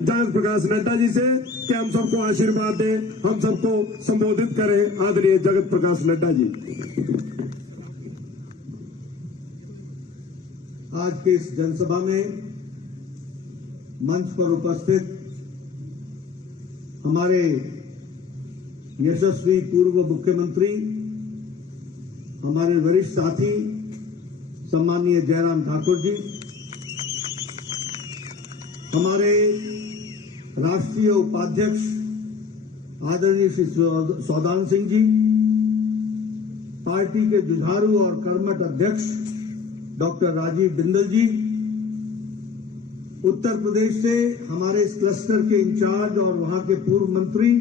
जगत प्रकाश नड्डा जी से कि हम सबको आशीर्वाद दें, हम सबको संबोधित करें। आदरणीय जगत प्रकाश नड्डा जी। आज के इस जनसभा में मंच पर उपस्थित हमारे यशस्वी पूर्व मुख्यमंत्री, हमारे वरिष्ठ साथी सम्माननीय जयराम ठाकुर जी, हमारे राष्ट्रीय उपाध्यक्ष आदरणीय श्री सौदान सिंह जी, पार्टी के जुझारू और कर्मठ अध्यक्ष डॉक्टर राजीव बिंदल जी, उत्तर प्रदेश से हमारे इस क्लस्टर के इंचार्ज और वहां के पूर्व मंत्री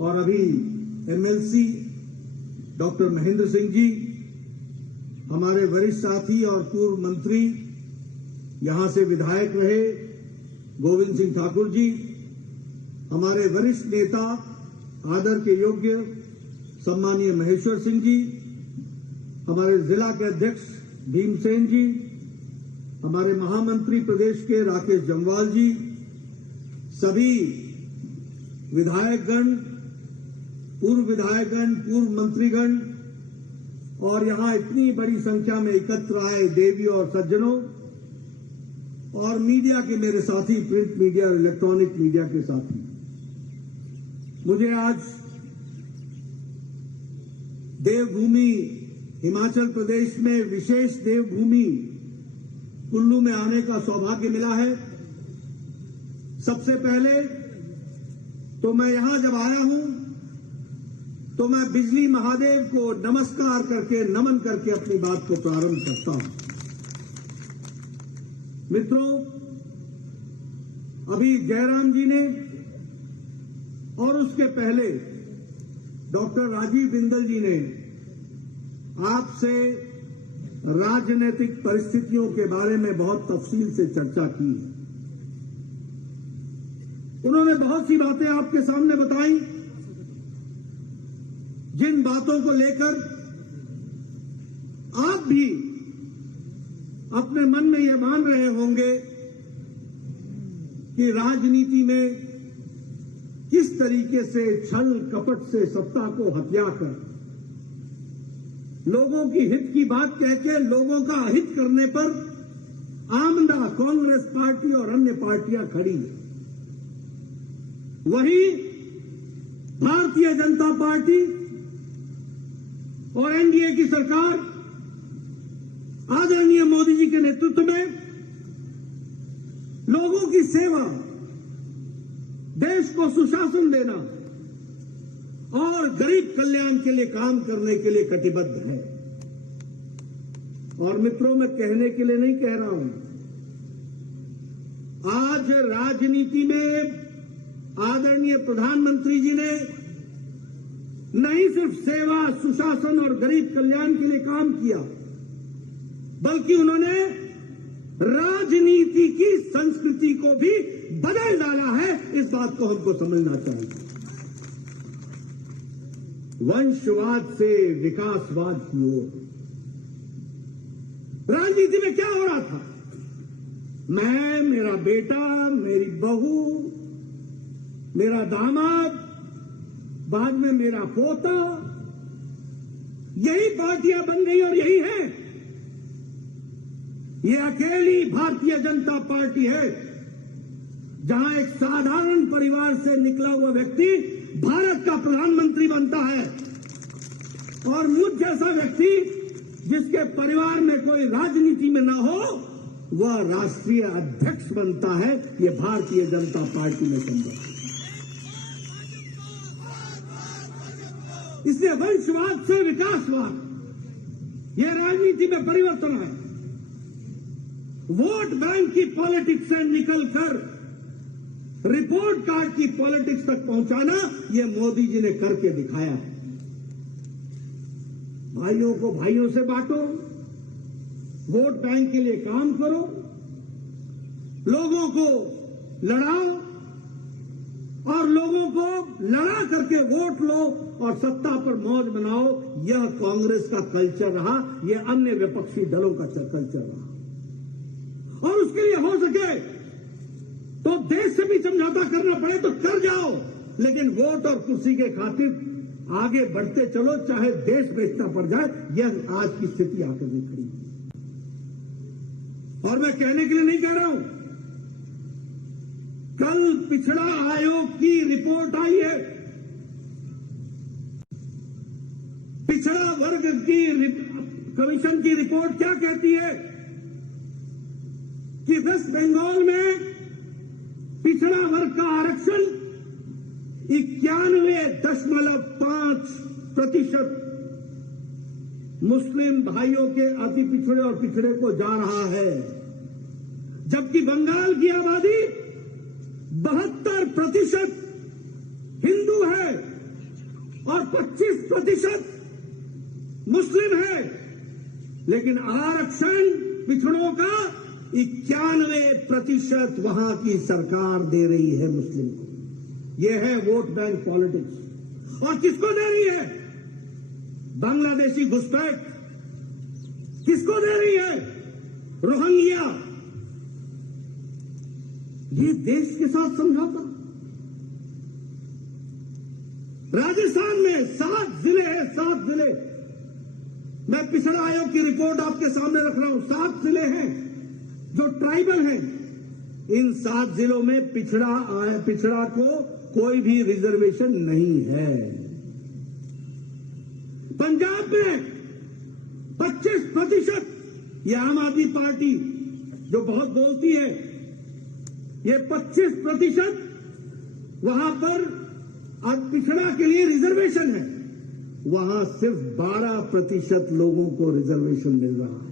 और अभी एमएलसी डॉक्टर महेंद्र सिंह जी, हमारे वरिष्ठ साथी और पूर्व मंत्री, यहां से विधायक रहे गोविंद सिंह ठाकुर जी, हमारे वरिष्ठ नेता आदर के योग्य सम्मानीय महेश्वर सिंह जी, हमारे जिला के अध्यक्ष भीमसेन जी, हमारे महामंत्री प्रदेश के राकेश जम्वाल जी, सभी विधायकगण, पूर्व विधायकगण, पूर्व मंत्रीगण और यहां इतनी बड़ी संख्या में एकत्र आए देवी और सज्जनों और मीडिया के मेरे साथी, प्रिंट मीडिया और इलेक्ट्रॉनिक मीडिया के साथी, मुझे आज देवभूमि हिमाचल प्रदेश में विशेष देवभूमि कुल्लू में आने का सौभाग्य मिला है। सबसे पहले तो मैं यहां जब आया हूं तो मैं बिजली महादेव को नमस्कार करके, नमन करके अपनी बात को प्रारंभ करता हूं। मित्रों, अभी जयराम जी ने और उसके पहले डॉक्टर राजीव बिंदल जी ने आपसे राजनीतिक परिस्थितियों के बारे में बहुत तफसील से चर्चा की। उन्होंने बहुत सी बातें आपके सामने बताई, जिन बातों को लेकर आप भी अपने मन में यह मान रहे होंगे कि राजनीति में किस तरीके से छल कपट से सत्ता को हत्या कर लोगों की हित की बात कह के लोगों का अहित करने पर आमदा कांग्रेस पार्टी और अन्य पार्टियां खड़ी हैं। वही भारतीय जनता पार्टी और एनडीए की सरकार आदरणीय मोदी जी के नेतृत्व में लोगों की सेवा, देश को सुशासन देना और गरीब कल्याण के लिए काम करने के लिए कटिबद्ध है। और मित्रों, मैं कहने के लिए नहीं कह रहा हूं, आज राजनीति में आदरणीय प्रधानमंत्री जी ने नहीं सिर्फ सेवा, सुशासन और गरीब कल्याण के लिए काम किया, बल्कि उन्होंने राजनीति की संस्कृति को भी बदल डाला है। इस बात को हमको समझना चाहिए। वंशवाद से विकासवाद की ओर राजनीति में क्या हो रहा था? मैं, मेरा बेटा, मेरी बहू, मेरा दामाद, बाद में मेरा पोता, यही पार्टियां बन गई और यही है। ये अकेली भारतीय जनता पार्टी है जहां एक साधारण परिवार से निकला हुआ व्यक्ति भारत का प्रधानमंत्री बनता है और मुझ जैसा व्यक्ति जिसके परिवार में कोई राजनीति में ना हो, वह राष्ट्रीय अध्यक्ष बनता है। ये भारतीय जनता पार्टी में संभव है। इसलिए वंशवाद से विकासवाद, यह राजनीति में परिवर्तन है। वोट बैंक की पॉलिटिक्स से निकलकर रिपोर्ट कार्ड की पॉलिटिक्स तक पहुंचाना, यह मोदी जी ने करके दिखाया है। भाइयों को भाइयों से बांटो, वोट बैंक के लिए काम करो, लोगों को लड़ाओ और लोगों को लड़ा करके वोट लो और सत्ता पर मौज बनाओ। यह कांग्रेस का कल्चर रहा, यह अन्य विपक्षी दलों का कल्चर रहा। और उसके लिए हो सके तो देश से भी समझौता करना पड़े तो कर जाओ, लेकिन वोट और कुर्सी के खातिर आगे बढ़ते चलो, चाहे देश बेचना पड़ जाए। यह आज की स्थिति आकर नहीं खड़ी। और मैं कहने के लिए नहीं कह रहा हूं, कल पिछड़ा आयोग की रिपोर्ट आई है। पिछड़ा वर्ग की कमीशन की रिपोर्ट क्या कहती है कि वेस्ट बंगाल में पिछड़ा वर्ग का आरक्षण 91.5% मुस्लिम भाइयों के अति पिछड़े और पिछड़े को जा रहा है, जबकि बंगाल की आबादी 72% हिंदू है और 25% मुस्लिम है। लेकिन आरक्षण पिछड़ों का 91% वहां की सरकार दे रही है मुस्लिम को। यह है वोट बैंक पॉलिटिक्स। और किसको दे रही है? बांग्लादेशी घुसपैठ किसको दे रही है? रोहिंग्या। ये देश के साथ समझौता। राजस्थान में 7 जिले हैं, 7 जिले। मैं पिछड़ा आयोग की रिपोर्ट आपके सामने रख रहा हूं। 7 जिले हैं जो ट्राइबल हैं। इन 7 जिलों में पिछड़ा को कोई भी रिजर्वेशन नहीं है। पंजाब में 25%, ये आम आदमी पार्टी जो बहुत बोलती है, ये 25% वहां पर अब पिछड़ा के लिए रिजर्वेशन है। वहां सिर्फ 12% लोगों को रिजर्वेशन मिल रहा है,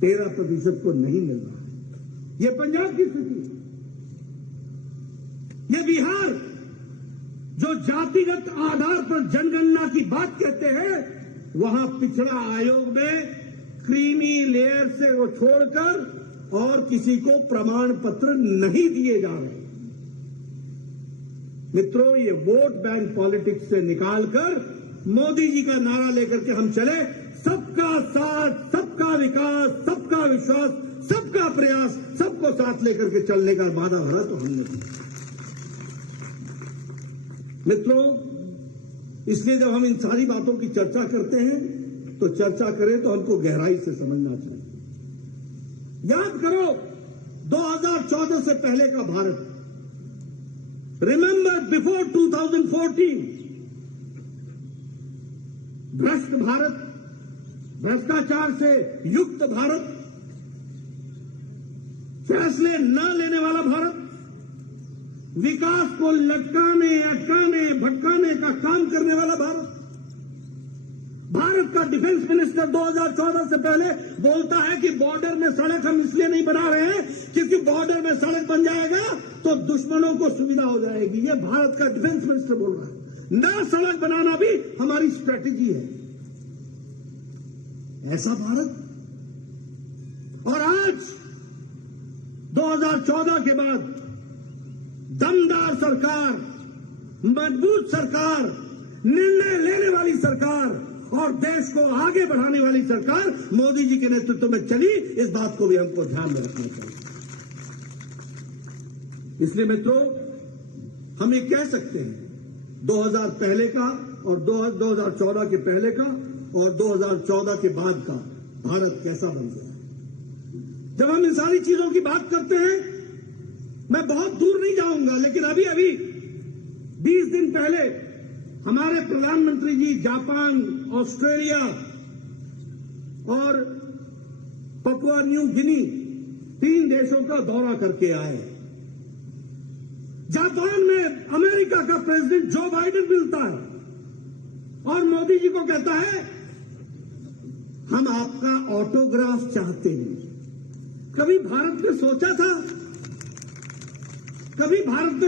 13% को नहीं मिल रहा है। ये पंजाब की स्थिति है। ये बिहार जो जातिगत आधार पर जनगणना की बात कहते हैं, वहां पिछड़ा आयोग में क्रीमी लेयर से वो छोड़कर और किसी को प्रमाण पत्र नहीं दिए जा रहे। मित्रों, ये वोट बैंक पॉलिटिक्स से निकालकर मोदी जी का नारा लेकर के हम चले, सबका साथ, सबका विकास, सबका विश्वास, सबका प्रयास, सबको साथ लेकर के चलने का वादा भरा तो हमने किया। मित्रों, इसलिए जब हम इन सारी बातों की चर्चा करते हैं तो चर्चा करें तो हमको गहराई से समझना चाहिए। याद करो 2014 से पहले का भारत। रिमेंबर बिफोर 2014, भ्रष्ट भारत, भ्रष्टाचार से युक्त भारत, फैसले न लेने वाला भारत, विकास को लटकाने, अटकाने, भटकाने का काम करने वाला भारत। भारत का डिफेंस मिनिस्टर 2014 से पहले बोलता है कि बॉर्डर में सड़क हम इसलिए नहीं बना रहे हैं क्योंकि बॉर्डर में सड़क बन जाएगा तो दुश्मनों को सुविधा हो जाएगी। ये भारत का डिफेंस मिनिस्टर बोल रहा है। नया सड़क बनाना भी हमारी स्ट्रेटेजी है। ऐसा भारत। और आज 2014 के बाद दमदार सरकार, मजबूत सरकार, निर्णय लेने वाली सरकार और देश को आगे बढ़ाने वाली सरकार मोदी जी के नेतृत्व में चली। इस बात को भी हमको ध्यान में रखना चाहिए। इसलिए मित्रों, हम ये कह सकते हैं 2000 पहले का और 2014 के पहले का और 2014 के बाद का भारत कैसा बन गया। जब हम इन सारी चीजों की बात करते हैं, मैं बहुत दूर नहीं जाऊंगा, लेकिन अभी 20 दिन पहले हमारे प्रधानमंत्री जी जापान, ऑस्ट्रेलिया और पपुआ न्यू गिनी 3 देशों का दौरा करके आए। जापान में अमेरिका का प्रेसिडेंट जो बाइडेन मिलता है और मोदी जी को कहता है हम आपका ऑटोग्राफ चाहते हैं। कभी भारत ने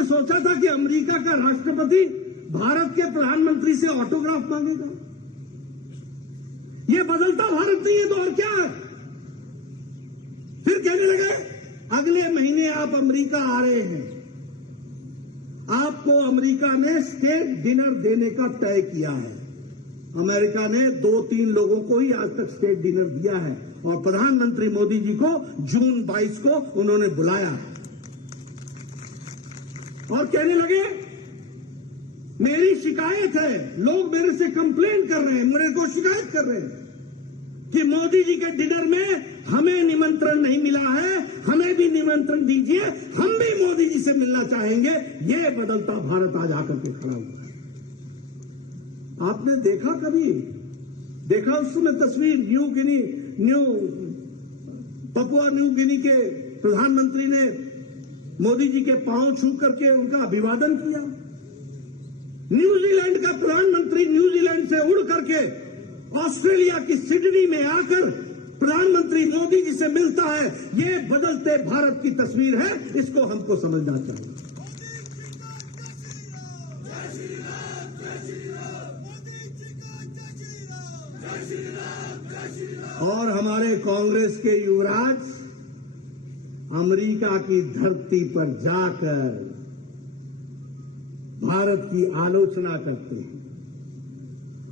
सोचा था कि अमेरिका का राष्ट्रपति भारत के प्रधानमंत्री से ऑटोग्राफ मांगेगा? ये बदलता भारत नहीं है तो और क्या है? फिर कहने लगे अगले महीने आप अमेरिका आ रहे हैं, आपको अमेरिका ने स्टेट डिनर देने का तय किया है। अमेरिका ने 2-3 लोगों को ही आज तक स्टेट डिनर दिया है और प्रधानमंत्री मोदी जी को जून 22 को उन्होंने बुलाया है। और कहने लगे मेरी शिकायत है, लोग मेरे से कंप्लेन कर रहे हैं, मेरे को शिकायत कर रहे हैं कि मोदी जी के डिनर में हमें निमंत्रण नहीं मिला है, हमें भी निमंत्रण दीजिए, हम भी मोदी जी से मिलना चाहेंगे। ये बदलता भारत आज आकर के खड़ा हुआ है। आपने देखा कभी, देखा उस समय तस्वीर पपुआ न्यू गिनी के प्रधानमंत्री ने मोदी जी के पांव छू करके उनका अभिवादन किया। न्यूजीलैंड का प्रधानमंत्री न्यूजीलैंड से उड़ करके ऑस्ट्रेलिया की सिडनी में आकर प्रधानमंत्री मोदी जी से मिलता है। ये बदलते भारत की तस्वीर है, इसको हमको समझना चाहिए। और हमारे कांग्रेस के युवराज अमेरिका की धरती पर जाकर भारत की आलोचना करते हैं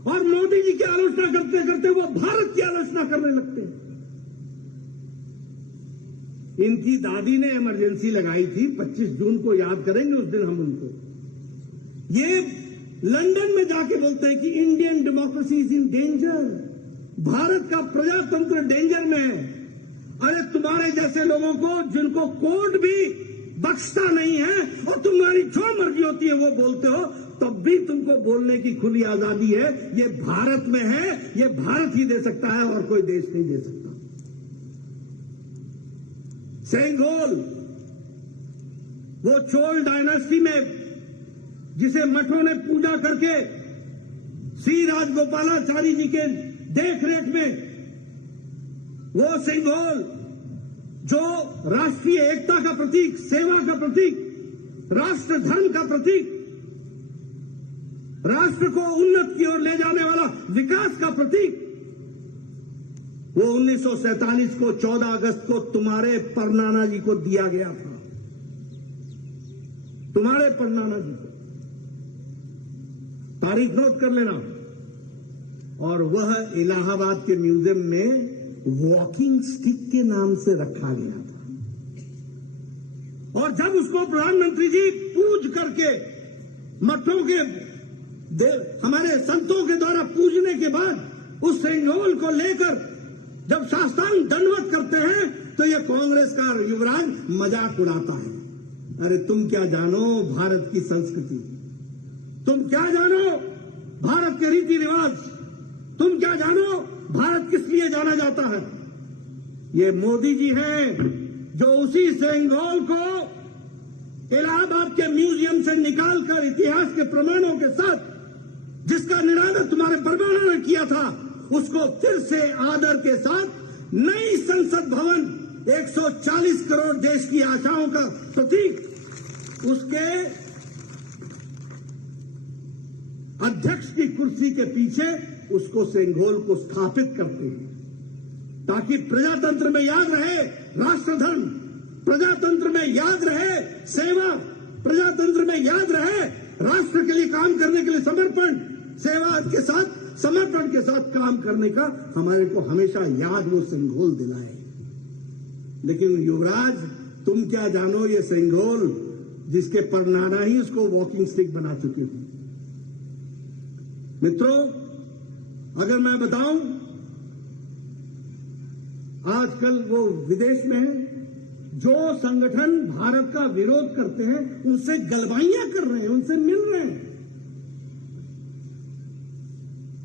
और मोदी जी की आलोचना करते करते वो भारत की आलोचना करने लगते हैं। इनकी दादी ने इमरजेंसी लगाई थी, 25 जून को याद करेंगे उस दिन हम उनको। ये लंदन में जाके बोलते हैं कि Indian democracy is in danger, Bharat का प्रजातंत्र डेंजर में है। अरे तुम्हारे जैसे लोगों को जिनको कोर्ट भी बख्शता नहीं है और तुम्हारी जो मर्जी होती है वो बोलते हो, तब भी तुमको बोलने की खुली आजादी है। ये भारत में है, ये भारत ही दे सकता है और कोई देश नहीं दे सकता। सेंगोल, वो चोल डायनेस्टी में जिसे मठों ने पूजा करके श्री राजगोपालाचारी जी के देखरेख में, वो सेंगोल जो राष्ट्रीय एकता का प्रतीक, सेवा का प्रतीक, राष्ट्र धर्म का प्रतीक, राष्ट्र को उन्नत की ओर ले जाने वाला विकास का प्रतीक, वो 1947 को 14 अगस्त को तुम्हारे परनाना जी को दिया गया था। तुम्हारे परनाना जी को, तारीख नोट कर लेना। और वह इलाहाबाद के म्यूजियम में वॉकिंग स्टिक के नाम से रखा गया था। और जब उसको प्रधानमंत्री जी पूज करके मठों के हमारे संतों के द्वारा पूजने के बाद उस सेंगोल को लेकर जब साष्टांग दंडवत करते हैं तो ये कांग्रेस का युवराज मजाक उड़ाता है। अरे तुम क्या जानो भारत की संस्कृति, तुम क्या जानो भारत के रीति रिवाज, तुम क्या जानो भारत किस लिए जाना जाता है। ये मोदी जी हैं जो उसी सेंगोल को इलाहाबाद के म्यूजियम से निकालकर इतिहास के प्रमाणों के साथ, जिसका निरादर तुम्हारे परमाणु ने किया था, उसको फिर से आदर के साथ नई संसद भवन, 140 करोड़ देश की आशाओं का प्रतीक, उसके अध्यक्ष की कुर्सी के पीछे उसको सेंगोल को स्थापित करते हैं, ताकि प्रजातंत्र में याद रहे राष्ट्र धर्म, प्रजातंत्र में याद रहे सेवा, प्रजातंत्र में याद रहे राष्ट्र के लिए काम करने के लिए समर्पण, सेवा के साथ समर्पण के साथ काम करने का हमारे को हमेशा याद वो सेंगोल दिलाए। लेकिन युवराज तुम क्या जानो ये सेंगोल जिसके परनाना ही उसको वॉकिंग स्टिक बना चुके हैं। मित्रों, अगर मैं बताऊं, आजकल वो विदेश में है, जो संगठन भारत का विरोध करते हैं उनसे गलबाइयां कर रहे हैं, उनसे मिल रहे हैं।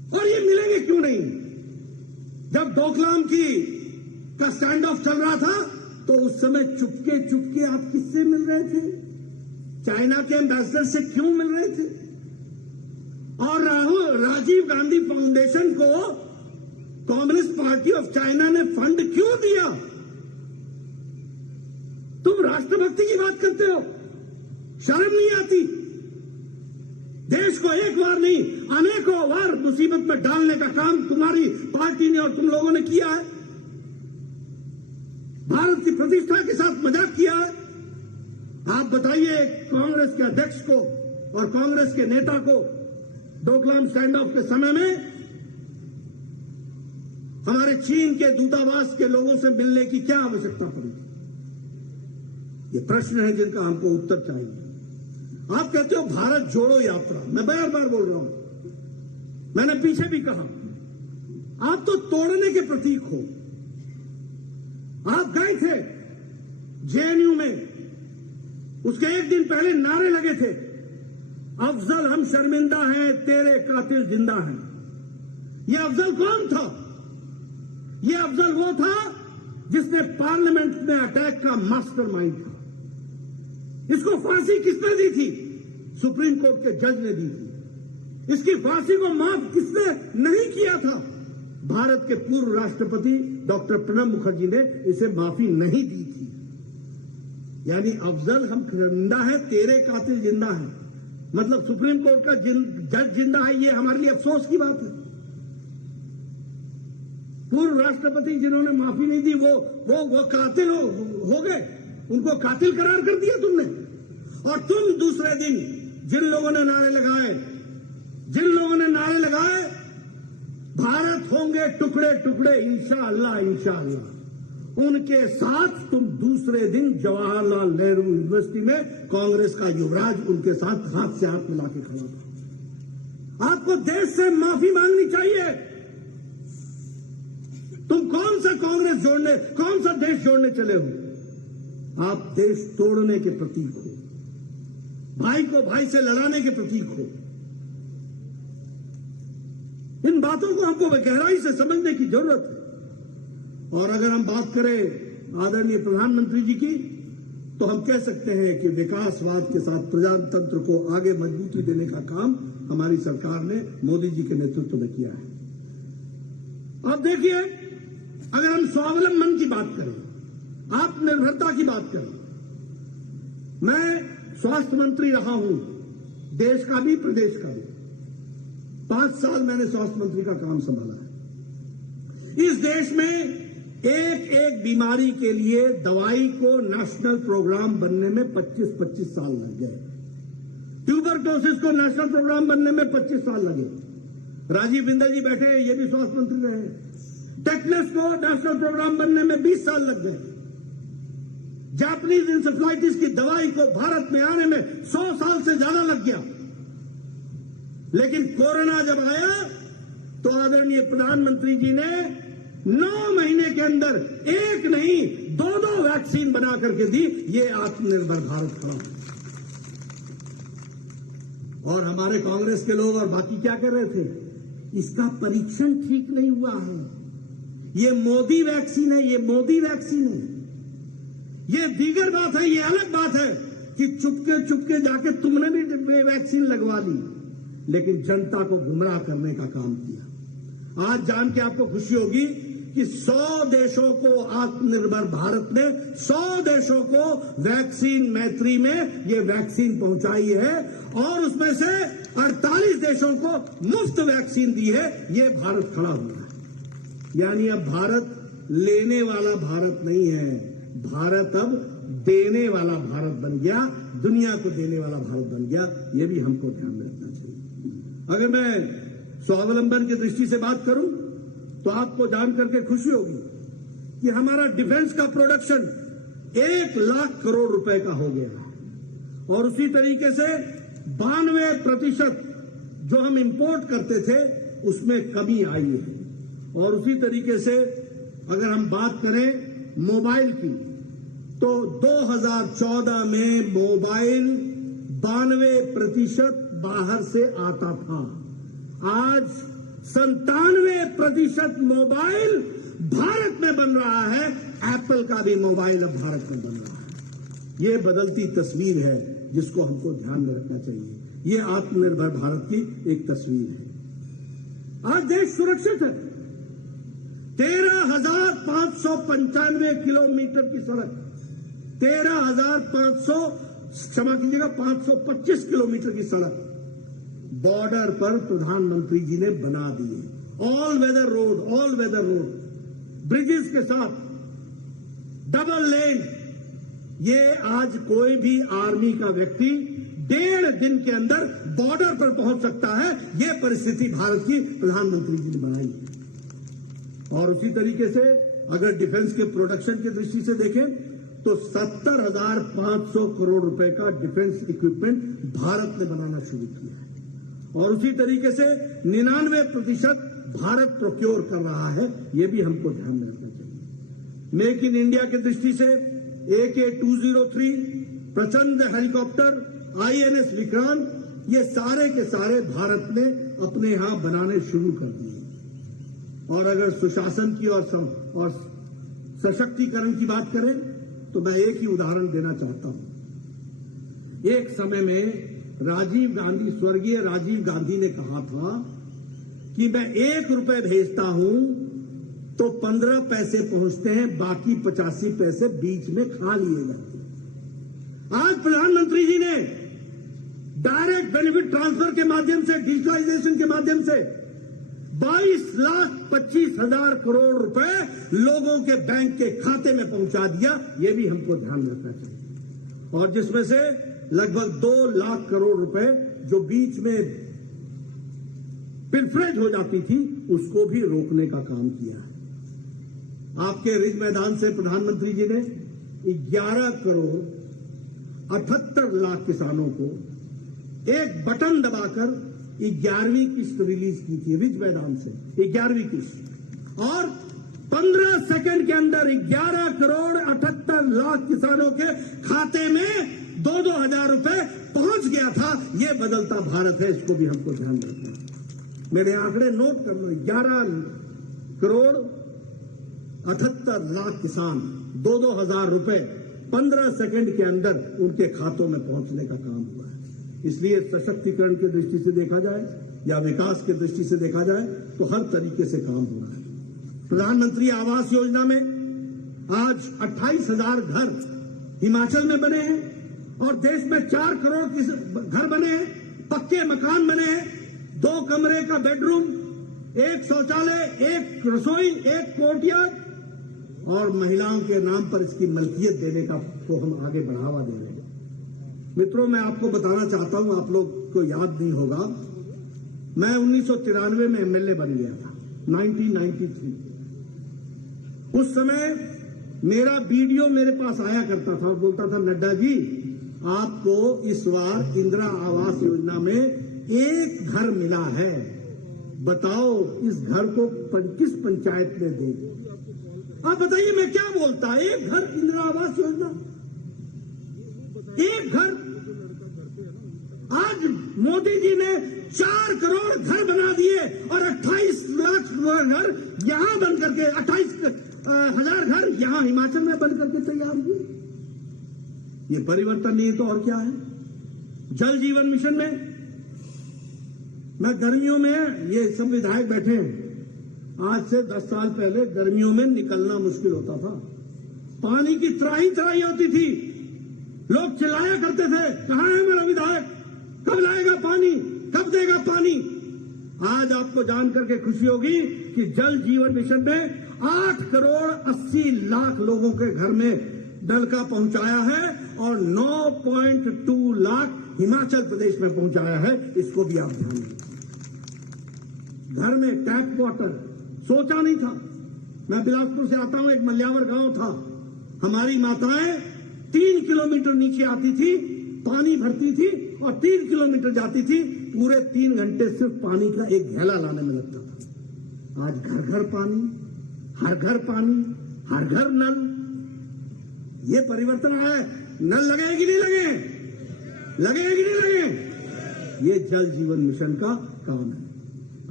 और ये मिलेंगे क्यों नहीं? जब डोकलाम का स्टैंड ऑफ चल रहा था तो उस समय चुपके चुपके आप किससे मिल रहे थे? चाइना के एम्बेसडर से क्यों मिल रहे थे? और राजीव गांधी फाउंडेशन को कम्युनिस्ट पार्टी ऑफ चाइना ने फंड क्यों दिया? तुम राष्ट्रभक्ति की बात करते हो, शर्म नहीं आती? देश को एक बार नहीं अनेकों बार मुसीबत में डालने का काम तुम्हारी पार्टी ने और तुम लोगों ने किया है। भारत की प्रतिष्ठा के साथ मजाक किया है। आप बताइए कांग्रेस के अध्यक्ष को और कांग्रेस के नेता को डोकलाम स्टैंड ऑफ के समय में हमारे चीन के दूतावास के लोगों से मिलने की क्या आवश्यकता पड़ी? ये प्रश्न है जिनका हमको उत्तर चाहिए। आप कहते हो भारत जोड़ो यात्रा, मैं बार बार बोल रहा हूं, मैंने पीछे भी कहा, आप तो तोड़ने के प्रतीक हो। आप गए थे जेएनयू में, उसके एक दिन पहले नारे लगे थे, अफजल हम शर्मिंदा हैं, तेरे कातिल जिंदा हैं। ये अफजल कौन था? ये अफजल वो था जिसने पार्लियामेंट में अटैक का मास्टरमाइंड था। इसको फांसी किसने दी थी? सुप्रीम कोर्ट के जज ने दी थी। इसकी फांसी को माफ किसने नहीं किया था? भारत के पूर्व राष्ट्रपति डॉक्टर प्रणब मुखर्जी ने इसे माफी नहीं दी थी। यानी अफजल हम शर्मिंदा है, तेरे कातिल जिंदा है, मतलब सुप्रीम कोर्ट का जज जिंदा है, ये हमारे लिए अफसोस की बात है। पूर्व राष्ट्रपति जिन्होंने माफी नहीं दी वो कातिल हो गए, उनको कातिल करार कर दिया तुमने। और तुम दूसरे दिन जिन लोगों ने नारे लगाए भारत होंगे टुकड़े टुकड़े इंशाअल्लाह इंशाअल्लाह, उनके साथ तुम दूसरे दिन जवाहरलाल नेहरू यूनिवर्सिटी में कांग्रेस का युवराज उनके साथ हाथ से हाथ मिला के खड़ा था। आपको देश से माफी मांगनी चाहिए। तुम कौन सा देश जोड़ने चले हो? आप देश तोड़ने के प्रतीक हो, भाई को भाई से लड़ाने के प्रतीक हो। इन बातों को हमको गहराई से समझने की जरूरत है। और अगर हम बात करें आदरणीय प्रधानमंत्री जी की, तो हम कह सकते हैं कि विकासवाद के साथ प्रजातंत्र को आगे मजबूती देने का काम हमारी सरकार ने मोदी जी के नेतृत्व में किया है। अब देखिए, अगर हम स्वावलंबन की बात करें, आत्मनिर्भरता की बात करें, मैं स्वास्थ्य मंत्री रहा हूं, देश का भी प्रदेश का भी। 5 साल मैंने स्वास्थ्य मंत्री का काम संभाला है। इस देश में एक बीमारी के लिए दवाई को नेशनल प्रोग्राम बनने में 25-25 साल लग गए। ट्यूबरक्लोसिस को नेशनल प्रोग्राम बनने में 25 साल लगे। राजीव बिंदल जी बैठे हैं, ये भी स्वास्थ्य मंत्री रहे। टेटनस को नेशनल प्रोग्राम बनने में 20 साल लग गए। जापानीज इंसेफ्लाइटिस की दवाई को भारत में आने में 100 साल से ज्यादा लग गया। लेकिन कोरोना जब आया तो आदरणीय प्रधानमंत्री जी ने 9 महीने के अंदर एक नहीं 2 वैक्सीन बना करके दी। ये आत्मनिर्भर भारत का। और हमारे कांग्रेस के लोग और बाकी क्या कर रहे थे? इसका परीक्षण ठीक नहीं हुआ है, ये मोदी वैक्सीन है, ये मोदी वैक्सीन है। ये दीगर बात है, ये अलग बात है कि चुपके जाके तुमने भी वैक्सीन लगवा ली, लेकिन जनता को गुमराह करने का काम किया। आज जान के आपको खुशी होगी कि 100 देशों को आत्मनिर्भर भारत ने 100 देशों को वैक्सीन मैत्री में ये वैक्सीन पहुंचाई है और उसमें से 48 देशों को मुफ्त वैक्सीन दी है। ये भारत खड़ा हुआ है। यानी अब भारत लेने वाला भारत नहीं है, भारत अब देने वाला भारत बन गया, दुनिया को देने वाला भारत बन गया। ये भी हमको ध्यान में रखना चाहिए। अगर मैं स्वावलंबन की दृष्टि से बात करूं तो आपको जान करके खुशी होगी कि हमारा डिफेंस का प्रोडक्शन 1 लाख करोड़ रुपए का हो गया है। और उसी तरीके से 92% जो हम इंपोर्ट करते थे उसमें कमी आई है। और उसी तरीके से अगर हम बात करें मोबाइल की, तो 2014 में मोबाइल 92% बाहर से आता था। आज 97% मोबाइल भारत में बन रहा है। एप्पल का भी मोबाइल अब भारत में बन रहा है। ये बदलती तस्वीर है जिसको हमको ध्यान में रखना चाहिए। ये आत्मनिर्भर भारत की एक तस्वीर है। आज देश सुरक्षित है। 13,595 किलोमीटर की सड़क, 525 किलोमीटर की सड़क बॉर्डर पर प्रधानमंत्री जी ने बना दी है। ऑल वेदर रोड, ब्रिजेस के साथ, डबल लेन। ये आज कोई भी आर्मी का व्यक्ति 1.5 दिन के अंदर बॉर्डर पर पहुंच सकता है। ये परिस्थिति भारत की प्रधानमंत्री जी ने बनाई है। और उसी तरीके से अगर डिफेंस के प्रोडक्शन की दृष्टि से देखें तो 70,500 करोड़ रुपए का डिफेंस इक्विपमेंट भारत ने बनाना शुरू किया है और उसी तरीके से 99% भारत प्रोक्योर कर रहा है। ये भी हमको ध्यान में रखना चाहिए। मेक इन इंडिया की दृष्टि से AK-203, प्रचंड हेलीकॉप्टर, INS विक्रांत, ये सारे के सारे भारत ने अपने यहां बनाने शुरू कर दिए। और अगर सुशासन की और सशक्तिकरण की बात करें तो मैं एक ही उदाहरण देना चाहता हूं। एक समय में स्वर्गीय राजीव गांधी ने कहा था कि मैं 1 रुपए भेजता हूं तो 15 पैसे पहुंचते हैं, बाकी 85 पैसे बीच में खा लिए जाते हैं। आज प्रधानमंत्री जी ने डायरेक्ट बेनिफिट ट्रांसफर के माध्यम से, डिजिटलाइजेशन के माध्यम से 22,25,000 करोड़ रुपए लोगों के बैंक के खाते में पहुंचा दिया। यह भी हमको ध्यान में रखना चाहिए। और जिसमें से लगभग 2 लाख करोड़ रुपए जो बीच में पिलफरेज हो जाती थी, उसको भी रोकने का काम किया है। आपके रिज मैदान से प्रधानमंत्री जी ने 11 करोड़ 78 लाख किसानों को एक बटन दबाकर 11वीं किस्त रिलीज की थी रिज मैदान से, 11वीं किस्त, और 15 सेकंड के अंदर 11 करोड़ 78 लाख किसानों के खाते में 2-2 हजार रुपए पहुंच गया था। यह बदलता भारत है, इसको भी हमको ध्यान रखना है। मेरे आंकड़े नोट कर लो, 11 करोड़ 78 लाख किसान, 2-2 हजार रुपए 15 सेकंड के अंदर उनके खातों में पहुंचने का काम हुआ है। इसलिए सशक्तिकरण की दृष्टि से देखा जाए या विकास की दृष्टि से देखा जाए तो हर तरीके से काम हो रहा है। प्रधानमंत्री आवास योजना में आज 28,000 घर हिमाचल में बने हैं और देश में 4 करोड़ घर बने हैं, पक्के मकान बने हैं, 2 कमरे का बेडरूम, 1 शौचालय, 1 रसोई, 1 कोर्टयार्ड, और महिलाओं के नाम पर इसकी मलकियत देने का को हम आगे बढ़ावा दे रहे हैं। मित्रों, मैं आपको बताना चाहता हूं, आप लोग को याद नहीं होगा, मैं 1993 में MLA बन गया था, 1993। उस समय मेरा वीडियो मेरे पास आया करता था और बोलता था, नड्डा जी आपको इस बार इंदिरा आवास योजना में 1 घर मिला है, बताओ इस घर को किस पंचायत में देंगे। आप बताइए मैं क्या बोलता, 1 घर इंदिरा आवास योजना, 1 घर। आज मोदी जी ने 4 करोड़ घर बना दिए और 28 लाख घर यहां बन करके, 28,000 घर यहां हिमाचल में बन करके तैयार हुए। ये परिवर्तन नहीं है तो और क्या है। जल जीवन मिशन में मैं गर्मियों में, ये सब विधायक बैठे हैं, आज से 10 साल पहले गर्मियों में निकलना मुश्किल होता था, पानी की त्राही त्राही होती थी, लोग चिल्लाया करते थे, कहां है मेरा विधायक, कब लाएगा पानी, कब देगा पानी। आज आपको जान करके खुशी होगी कि जल जीवन मिशन में 8 करोड़ 80 लाख लोगों के घर में नल का पहुंचाया है और 9.2 लाख हिमाचल प्रदेश में पहुंचाया है। इसको भी आप ध्यान दें। घर में टैप वाटर सोचा नहीं था। मैं बिलासपुर से आता हूं, एक मल्यावर गांव था, हमारी माताएं 3 किलोमीटर नीचे आती थी, पानी भरती थी और 3 किलोमीटर जाती थी, पूरे 3 घंटे सिर्फ पानी का एक घेला लाने में लगता था। आज घर घर पानी, हर घर पानी, हर घर नल। ये परिवर्तन आया है। नल लगे कि नहीं लगे, लगे कि नहीं लगे, ये जल जीवन मिशन का काम है।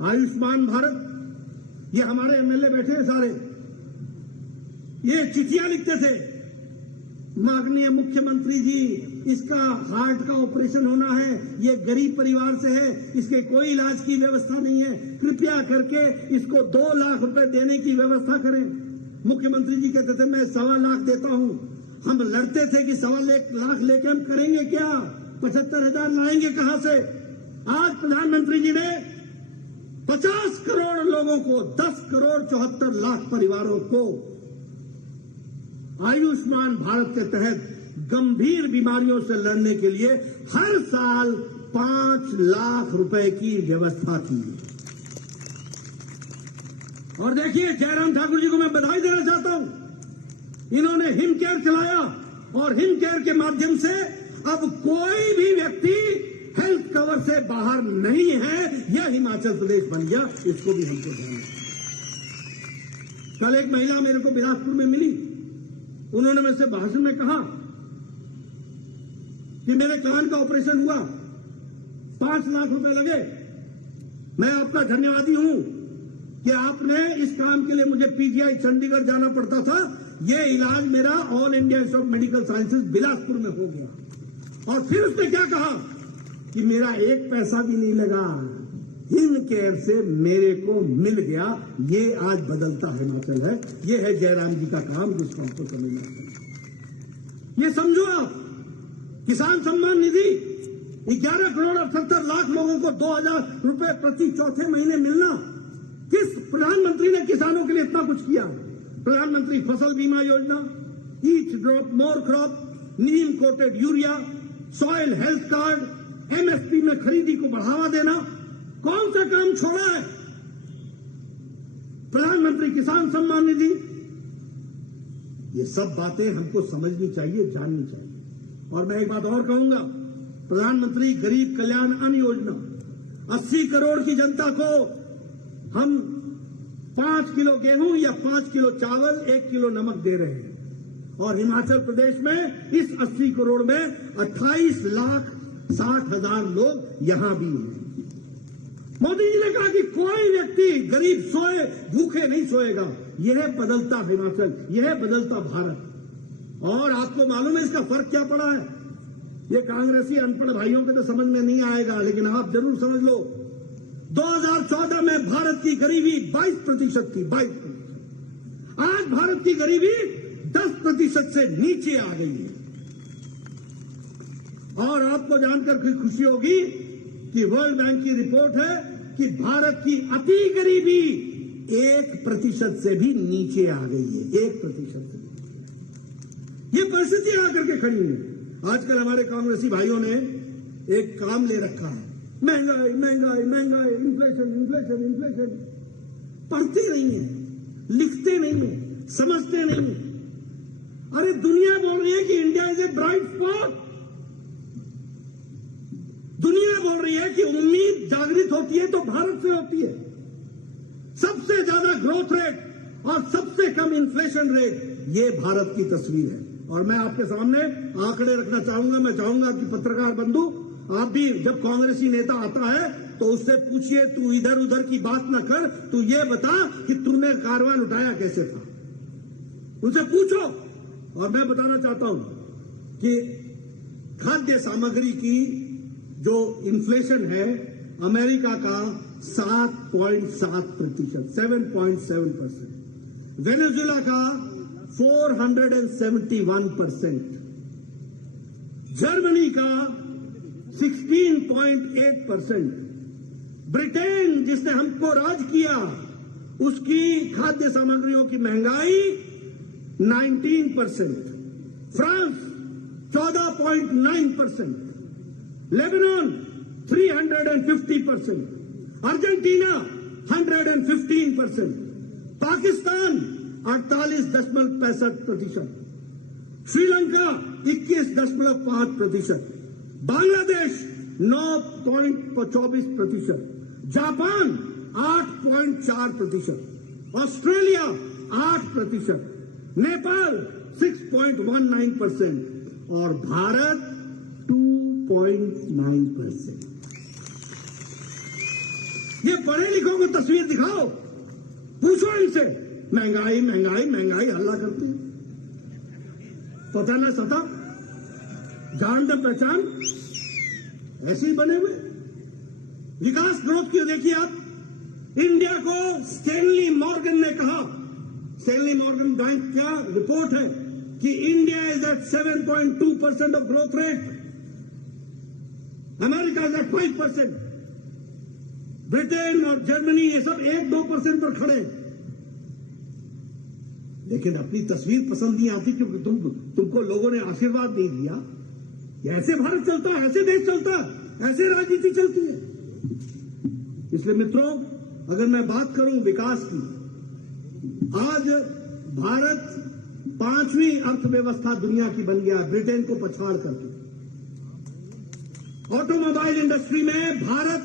आयुष्मान भारत, ये हमारे MLA बैठे हैं सारे, ये चिट्ठियां लिखते थे, माननीय मुख्यमंत्री जी इसका हार्ट का ऑपरेशन होना है, ये गरीब परिवार से है, इसके कोई इलाज की व्यवस्था नहीं है, कृपया करके इसको 2 लाख रुपए देने की व्यवस्था करें। मुख्यमंत्री जी कहते थे मैं 1.25 लाख देता हूं। हम लड़ते थे कि 1.25 लाख लेके हम करेंगे क्या, 75,000 लाएंगे कहां से। आज प्रधानमंत्री जी ने 50 करोड़ लोगों को, 10 करोड़ 74 लाख परिवारों को आयुष्मान भारत के तहत गंभीर बीमारियों से लड़ने के लिए हर साल 5 लाख रुपए की व्यवस्था की। और देखिए, जयराम ठाकुर जी को मैं बधाई देना चाहता हूं, इन्होंने हिम केयर चलाया, और हिमकेयर के माध्यम से अब कोई भी व्यक्ति हेल्थ कवर से बाहर नहीं है। यह हिमाचल प्रदेश बन गया, इसको भी हमको ध्यान रखना। कल एक महिला मेरे को बिलासपुर में मिली, उन्होंने मेरे से भाषण में कहा कि मेरे कान का ऑपरेशन हुआ, 5 लाख रुपए लगे। मैं आपका धन्यवादी हूं कि आपने इस काम के लिए मुझे पीजीआई चंडीगढ़ जाना पड़ता था, यह इलाज मेरा all India institute of medical sciences Bilaspur में हो गया। और फिर उसने क्या कहा कि मेरा 1 पैसा भी नहीं लगा, हिमकेयर से मेरे को मिल गया। ये आज बदलता हिमाचल है, ये है जयराम जी का काम, जिसको हमको समझना चाहिए। ये समझो आप, किसान सम्मान निधि 11 करोड़ 78 लाख लोगों को 2,000 रुपए प्रति चौथे महीने मिलना, किस प्रधानमंत्री ने किसानों के लिए इतना कुछ किया? प्रधानमंत्री Fasal Bima Yojana, each drop more crop, neem coated urea, soil health card, MSP में खरीदी को बढ़ावा देना, कौन सा काम छोड़ा है? प्रधानमंत्री किसान सम्मान निधि, ये सब बातें हमको समझनी चाहिए, जाननी चाहिए। और मैं एक बात और कहूंगा, प्रधानमंत्री गरीब कल्याण अन्न योजना, 80 करोड़ की जनता को हम 5 किलो गेहूं या 5 किलो चावल, 1 किलो नमक दे रहे हैं। और हिमाचल प्रदेश में इस 80 करोड़ में 28,60,000 लोग यहां भी हैं। मोदी जी ने कहा कि कोई व्यक्ति गरीब सोए भूखे नहीं सोएगा। यह बदलता हिमाचल, यह बदलता भारत। और आपको मालूम है इसका फर्क क्या पड़ा है? ये कांग्रेसी अनपढ़ भाइयों के तो समझ में नहीं आएगा, लेकिन आप जरूर समझ लो। 2014 में भारत की गरीबी 22% थी, 22%। आज भारत की गरीबी 10% से नीचे आ गई है। और आपको जानकर खुशी होगी कि वर्ल्ड बैंक की रिपोर्ट है कि भारत की अति गरीबी 1% से भी नीचे आ गई है, 1% से। ये परिस्थिति आकर के खड़ी है। आजकल हमारे कांग्रेसी भाइयों ने एक काम ले रखा है, महंगाई महंगाई महंगाई, इन्फ्लेशन इन्फ्लेशन इन्फ्लेशन। पढ़ते नहीं है, लिखते नहीं है, समझते नहीं है। अरे दुनिया बोल रही है कि India is a bright spot. दुनिया बोल रही है कि उम्मीद जागृत होती है तो भारत से होती है। सबसे ज्यादा ग्रोथ रेट और सबसे कम इन्फ्लेशन रेट, ये भारत की तस्वीर है। और मैं आपके सामने आंकड़े रखना चाहूंगा। मैं चाहूंगा कि पत्रकार बंधु, आप भी जब कांग्रेसी नेता आता है तो उससे पूछिए, तू इधर उधर की बात न कर, तू ये बता कि तूने कारवां उठाया कैसे था, उनसे पूछो। और मैं बताना चाहता हूं कि खाद्य सामग्री की जो इन्फ्लेशन है, अमेरिका का 7.7%, 7.7%, वेनेजुएला का 471%, जर्मनी का 16.8%, ब्रिटेन जिसने हमको राज किया उसकी खाद्य सामग्रियों की महंगाई 19%, France 14.9%, Lebanon 350%, Argentina 115%, Pakistan 48.65%, Sri Lanka 21.5%, Bangladesh 9.24%, Japan 8.4%, Australia 8%, Nepal 6.19% और भारत 2.9%। ये पढ़े लिखों को तस्वीर दिखाओ, पूछो इनसे। महंगाई महंगाई महंगाई हल्ला करती है, पता ना सता, जान न पहचान, ऐसे ही बने हुए। विकास ग्रोथ की देखिए आप, इंडिया को स्टैनली मॉर्गन ने कहा, स्टैनली मॉर्गन बैंक क्या रिपोर्ट है कि India is at 7.2% of growth rate, America is at 5%, Britain और जर्मनी ये सब 1-2% पर खड़े। लेकिन अपनी तस्वीर पसंद नहीं आती क्योंकि तुमको लोगों ने आशीर्वाद नहीं दिया। ऐसे भारत चलता है, ऐसे देश चलता है, ऐसे राजनीति चलती है। इसलिए मित्रों, अगर मैं बात करूं विकास की, आज भारत 5वीं अर्थव्यवस्था दुनिया की बन गया, ब्रिटेन को पछाड़ करके। ऑटोमोबाइल इंडस्ट्री में भारत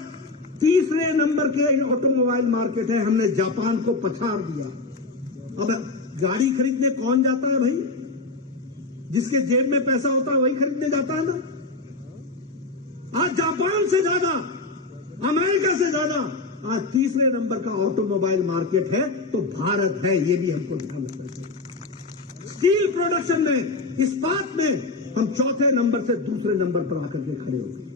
3रे नंबर के ऑटोमोबाइल मार्केट है, हमने जापान को पछाड़ दिया। अब गाड़ी खरीदने कौन जाता है भाई? जिसके जेब में पैसा होता है वही खरीदने जाता है ना। आज जापान से ज्यादा, अमेरिका से ज्यादा आज 3रे नंबर का ऑटोमोबाइल मार्केट है, तो भारत है, ये भी हमको ध्यान रखना चाहिए। स्टील प्रोडक्शन में, इस्पात में हम 4थे नंबर से 2रे नंबर पर आकर के खड़े हो गए।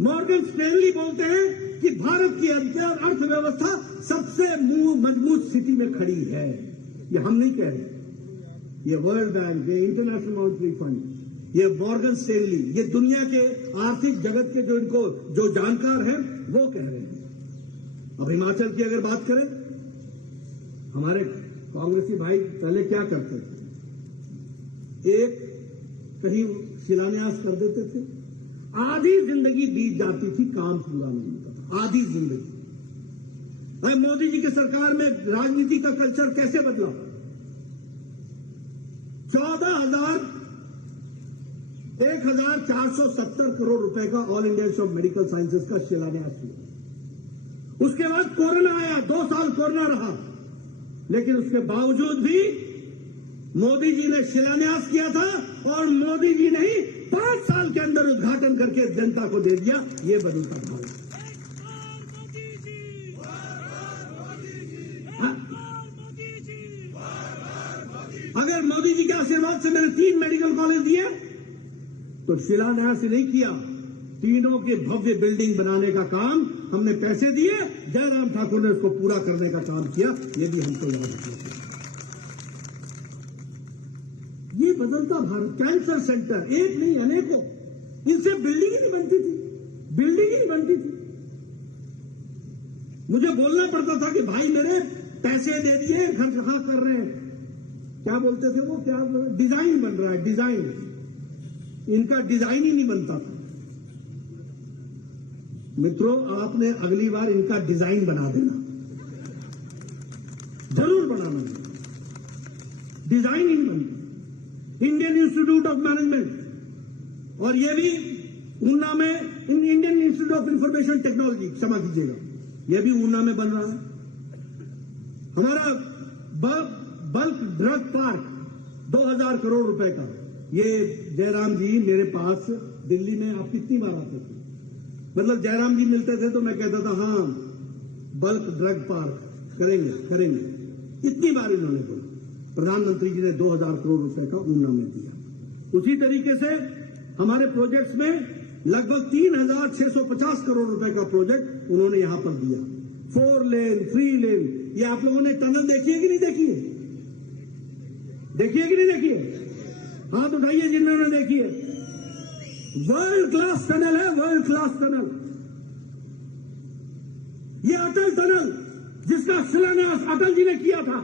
मॉर्गन स्टैनली बोलते हैं कि भारत की अर्थव्यवस्था सबसे मजबूत स्थिति में खड़ी है। ये हम नहीं कह रहे, ये वर्ल्ड बैंक, ये इंटरनेशनल मॉनेटरी फंड, ये मॉर्गन स्टैनली, ये दुनिया के आर्थिक जगत के जो जानकार हैं वो कह रहे हैं। अब हिमाचल की अगर बात करें, हमारे कांग्रेसी भाई पहले क्या करते थे? एक कहीं शिलान्यास कर देते थे, आधी जिंदगी बीत जाती थी, काम पूरा नहीं होता था, आधी जिंदगी। भाई मोदी जी की सरकार में राजनीति का कल्चर कैसे बदला? 1470 करोड़ रुपए का all India institute of medical sciences का शिलान्यास हुआ। उसके बाद कोरोना आया, 2 साल कोरोना रहा, लेकिन उसके बावजूद भी मोदी जी ने शिलान्यास किया था और मोदी जी ने ही 5 साल के अंदर उद्घाटन करके जनता को दे दिया। ये बदलता भारत। अगर मोदी जी के आशीर्वाद से मैंने 3 मेडिकल कॉलेज दिए तो शिलान्यास नहीं किया, तीनों के भव्य बिल्डिंग बनाने का काम हमने पैसे दिए, जयराम ठाकुर ने उसको पूरा करने का काम किया। ये भी हमको याद रखना चाहिए। ये बदलता भारत। कैंसर सेंटर एक नहीं अनेकों, इनसे बिल्डिंग ही नहीं बनती थी, बिल्डिंग ही नहीं बनती थी। मुझे बोलना पड़ता था कि भाई मेरे पैसे दे दिए, घर कहां कर रहे हैं, क्या बोलते थे वो, क्या डिजाइन बन रहा है, डिजाइन। इनका डिजाइन ही नहीं बनता था। मित्रों, आपने अगली बार इनका डिजाइन बना देना, जरूर बनाना, डिजाइन ही नहीं बनता। इंडियन इंस्टीट्यूट ऑफ मैनेजमेंट, और ये भी ऊना में Indian institute of information technology, क्षमा कीजिएगा, ये भी ऊना में बन रहा है। हमारा बल्क ड्रग पार्क 2000 करोड़ रुपए का, ये जयराम जी मेरे पास दिल्ली में आप कितनी बार आते थे? मतलब जयराम जी मिलते थे तो मैं कहता था हाँ बल्क ड्रग पार्क करेंगे करेंगे। इतनी बार इन्होंने बोला। प्रधानमंत्री जी ने 2000 करोड़ रुपए का ऊना में दिया। उसी तरीके से हमारे प्रोजेक्ट्स में लगभग 3650 करोड़ रुपए का प्रोजेक्ट उन्होंने यहां पर दिया। 4 लेन, 3 लेन। ये आप लोगों ने टनल देखी है कि नहीं देखी है? देखी है कि नहीं देखी है? हाथ उठाइए जिन्होंने देखी है। वर्ल्ड क्लास टनल है, वर्ल्ड क्लास टनल। ये अटल टनल जिसका शिलान्यास अटल जी ने किया था,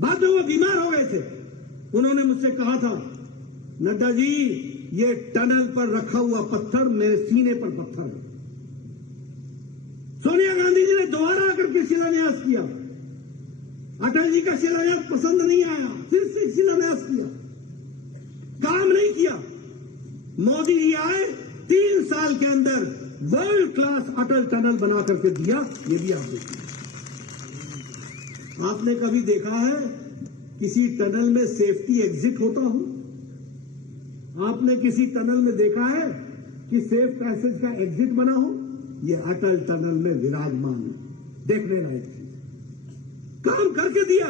बाद में वो बीमार हो गए थे। उन्होंने मुझसे कहा था, नड्डा जी ये टनल पर रखा हुआ पत्थर मेरे सीने पर पत्थर है। सोनिया गांधी जी ने दोबारा आकर के शिलान्यास किया। अटल जी का शिलान्यास पसंद नहीं आया, फिर से शिलान्यास किया, काम नहीं किया। मोदी जी आए, 3 साल के अंदर वर्ल्ड क्लास अटल टनल बना करके दिया। ये भी आप देखिए। आपने कभी देखा है किसी टनल में सेफ्टी एग्जिट होता हो? आपने किसी टनल में देखा है कि सेफ पैसेज का एग्जिट बना हो? ये अटल टनल में विराजमान है, देखने लायक चीज, काम करके दिया।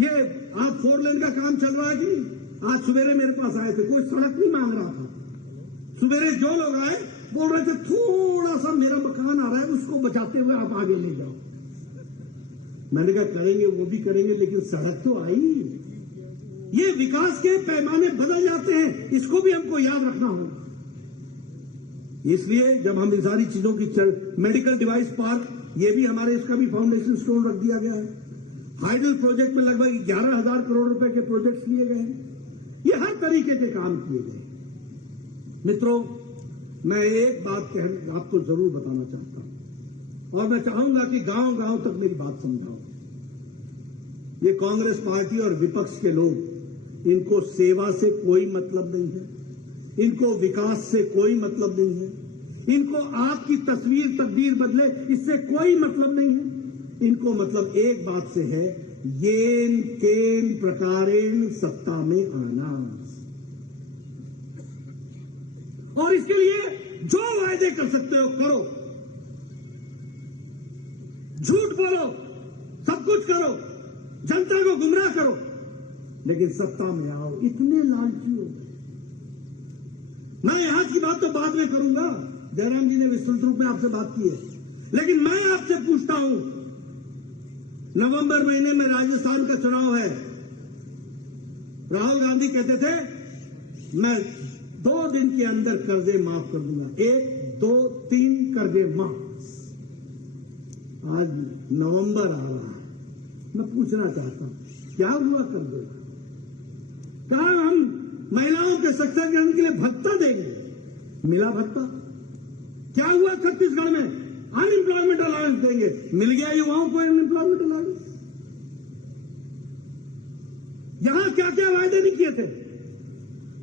ये आज 4 लेन का काम चल रहा है कि नहीं? आज सवेरे मेरे पास आए थे, कोई सड़क नहीं मांग रहा था। सवेरे जो लोग आए बोल रहे थे थोड़ा सा मेरा मकान आ रहा है, उसको बचाते हुए आप आगे ले जाओ। मैंने कहा करेंगे, वो भी करेंगे, लेकिन सड़क तो आई। ये विकास के पैमाने बदल जाते हैं, इसको भी हमको याद रखना होगा। इसलिए जब हम इन सारी चीजों की मेडिकल डिवाइस पार्क, ये भी हमारे, इसका भी फाउंडेशन स्टोन रख दिया गया है। हाइडल प्रोजेक्ट में लगभग 11,000 करोड़ रुपए के प्रोजेक्ट्स लिए गए हैं। ये हर तरीके के काम किए गए। मित्रों, मैं एक बात आपको जरूर बताना चाहता हूं, और मैं चाहूंगा कि गांव गांव तक मेरी बात समझाओ। ये कांग्रेस पार्टी और विपक्ष के लोग, इनको सेवा से कोई मतलब नहीं है, इनको विकास से कोई मतलब नहीं है, इनको आपकी तस्वीर तकदीर बदले इससे कोई मतलब नहीं है। इनको मतलब एक बात से है, येन केन प्रकारेण सत्ता में आना, और इसके लिए जो वायदे कर सकते हो करो, झूठ बोलो, सब कुछ करो, जनता को गुमराह करो, लेकिन सत्ता में आओ। इतने लालची हो। मैं यहां की बात तो बाद में करूंगा, जयराम जी ने विस्तृत रूप में आपसे बात की है, लेकिन मैं आपसे पूछता हूं, नवंबर महीने में राजस्थान का चुनाव है। राहुल गांधी कहते थे मैं 2 दिन के अंदर कर्जे माफ कर दूंगा, 1, 2, 3 कर्जे माफ। आज नवंबर आ रहा है, मैं पूछना चाहता हूं क्या हुआ कर्जे? कहा हम महिलाओं के सशक्तिकरण के लिए भत्ता देंगे, मिला भत्ता? क्या हुआ छत्तीसगढ़ में? अनएम्प्लॉयमेंट अलाउंस देंगे, मिल गया युवाओं को अनएम्प्लॉयमेंट अलाउंस? यहां क्या क्या वायदे नहीं किए थे?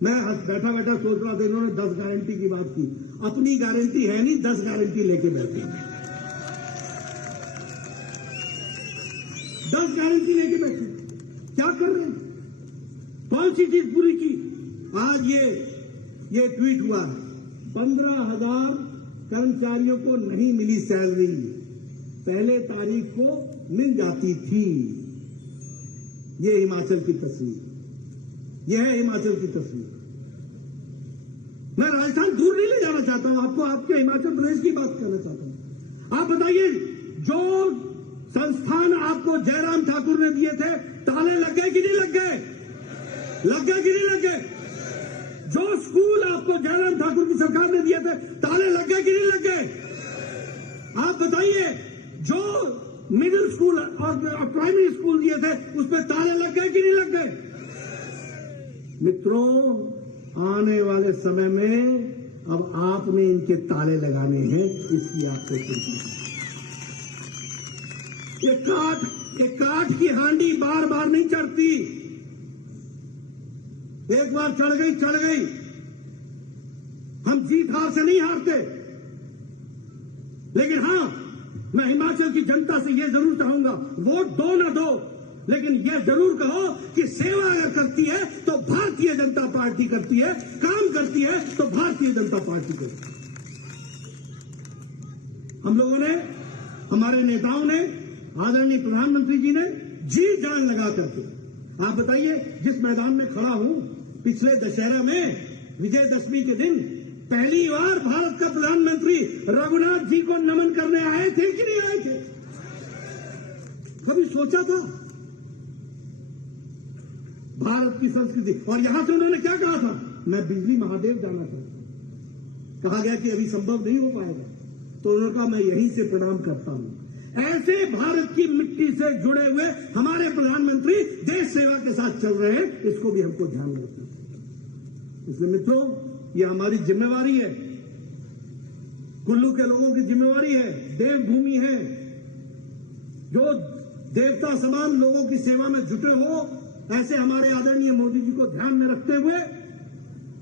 मैं बैठा बैठा सोच रहा था, इन्होंने 10 गारंटी की बात की, अपनी गारंटी है नहीं, 10 गारंटी लेके बैठे, 10 गारंटी लेके बैठे, क्या कर रहे हैं? कौन सी चीज पूरी की? आज ये ट्वीट हुआ, 15,000 कर्मचारियों को नहीं मिली सैलरी, पहले तारीख को मिल जाती थी। ये हिमाचल की तस्वीर, यह है हिमाचल की तस्वीर। मैं राजस्थान दूर नहीं ले जाना चाहता हूं आपको, आपके हिमाचल प्रदेश की बात करना चाहता हूं। आप बताइए, जो संस्थान आपको जयराम ठाकुर ने दिए थे, ताले लग गए कि नहीं लग गए? लग गए कि नहीं लग गए? जो स्कूल आपको जयराम ठाकुर की सरकार ने दिए थे, ताले लग गए कि नहीं लग गए? आप बताइए, जो मिडिल स्कूल और प्राइमरी स्कूल दिए थे, उस पर ताले लग गए कि नहीं लग गए? मित्रों, आने वाले समय में अब आपने इनके ताले लगाने हैं, इसकी आपको चिंता है। ये काठ की हांडी बार बार नहीं चढ़ती, एक बार चढ़ गई। हम जीत हार से नहीं हारते, लेकिन हां, मैं हिमाचल की जनता से यह जरूर चाहूंगा, वोट दो ना दो, लेकिन यह जरूर कहो कि सेवा अगर करती है तो भारतीय जनता पार्टी करती है, काम करती है तो भारतीय जनता पार्टी करती है। हम लोगों ने, हमारे नेताओं ने, आदरणीय प्रधानमंत्री जी ने जी जान लगा करके, आप बताइए, जिस मैदान में खड़ा हूं, पिछले दशहरा में विजयदशमी के दिन पहली बार भारत का प्रधानमंत्री रघुनाथ जी को नमन करने आए थे कि नहीं आए थे? कभी सोचा था? भारत की संस्कृति, और यहां से उन्होंने क्या कहा था? मैं बिजली महादेव जाना चाहता हूं। कहा गया कि अभी संभव नहीं हो पाएगा, तो उन्होंने कहा मैं यहीं से प्रणाम करता हूं। ऐसे भारत की मिट्टी से जुड़े हुए हमारे प्रधानमंत्री देश सेवा के साथ चल रहे हैं, इसको भी हमको ध्यान रखना चाहिए। इसलिए मित्रों, ये हमारी जिम्मेवारी है, कुल्लू के लोगों की जिम्मेवारी है, देवभूमि है, जो देवता समान लोगों की सेवा में जुटे हो, ऐसे हमारे आदरणीय मोदी जी को ध्यान में रखते हुए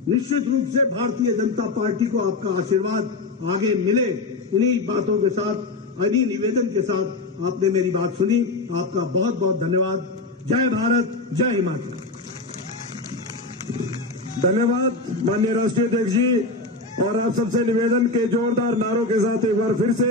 निश्चित रूप से भारतीय जनता पार्टी को आपका आशीर्वाद आगे मिले। इन्हीं बातों के साथ, इन्हीं निवेदन के साथ आपने मेरी बात सुनी, आपका बहुत बहुत धन्यवाद। जय भारत, जय हिमाचल। धन्यवाद माननीय राष्ट्रीय अध्यक्ष जी, और आप सबसे निवेदन के जोरदार नारों के साथ एक बार फिर से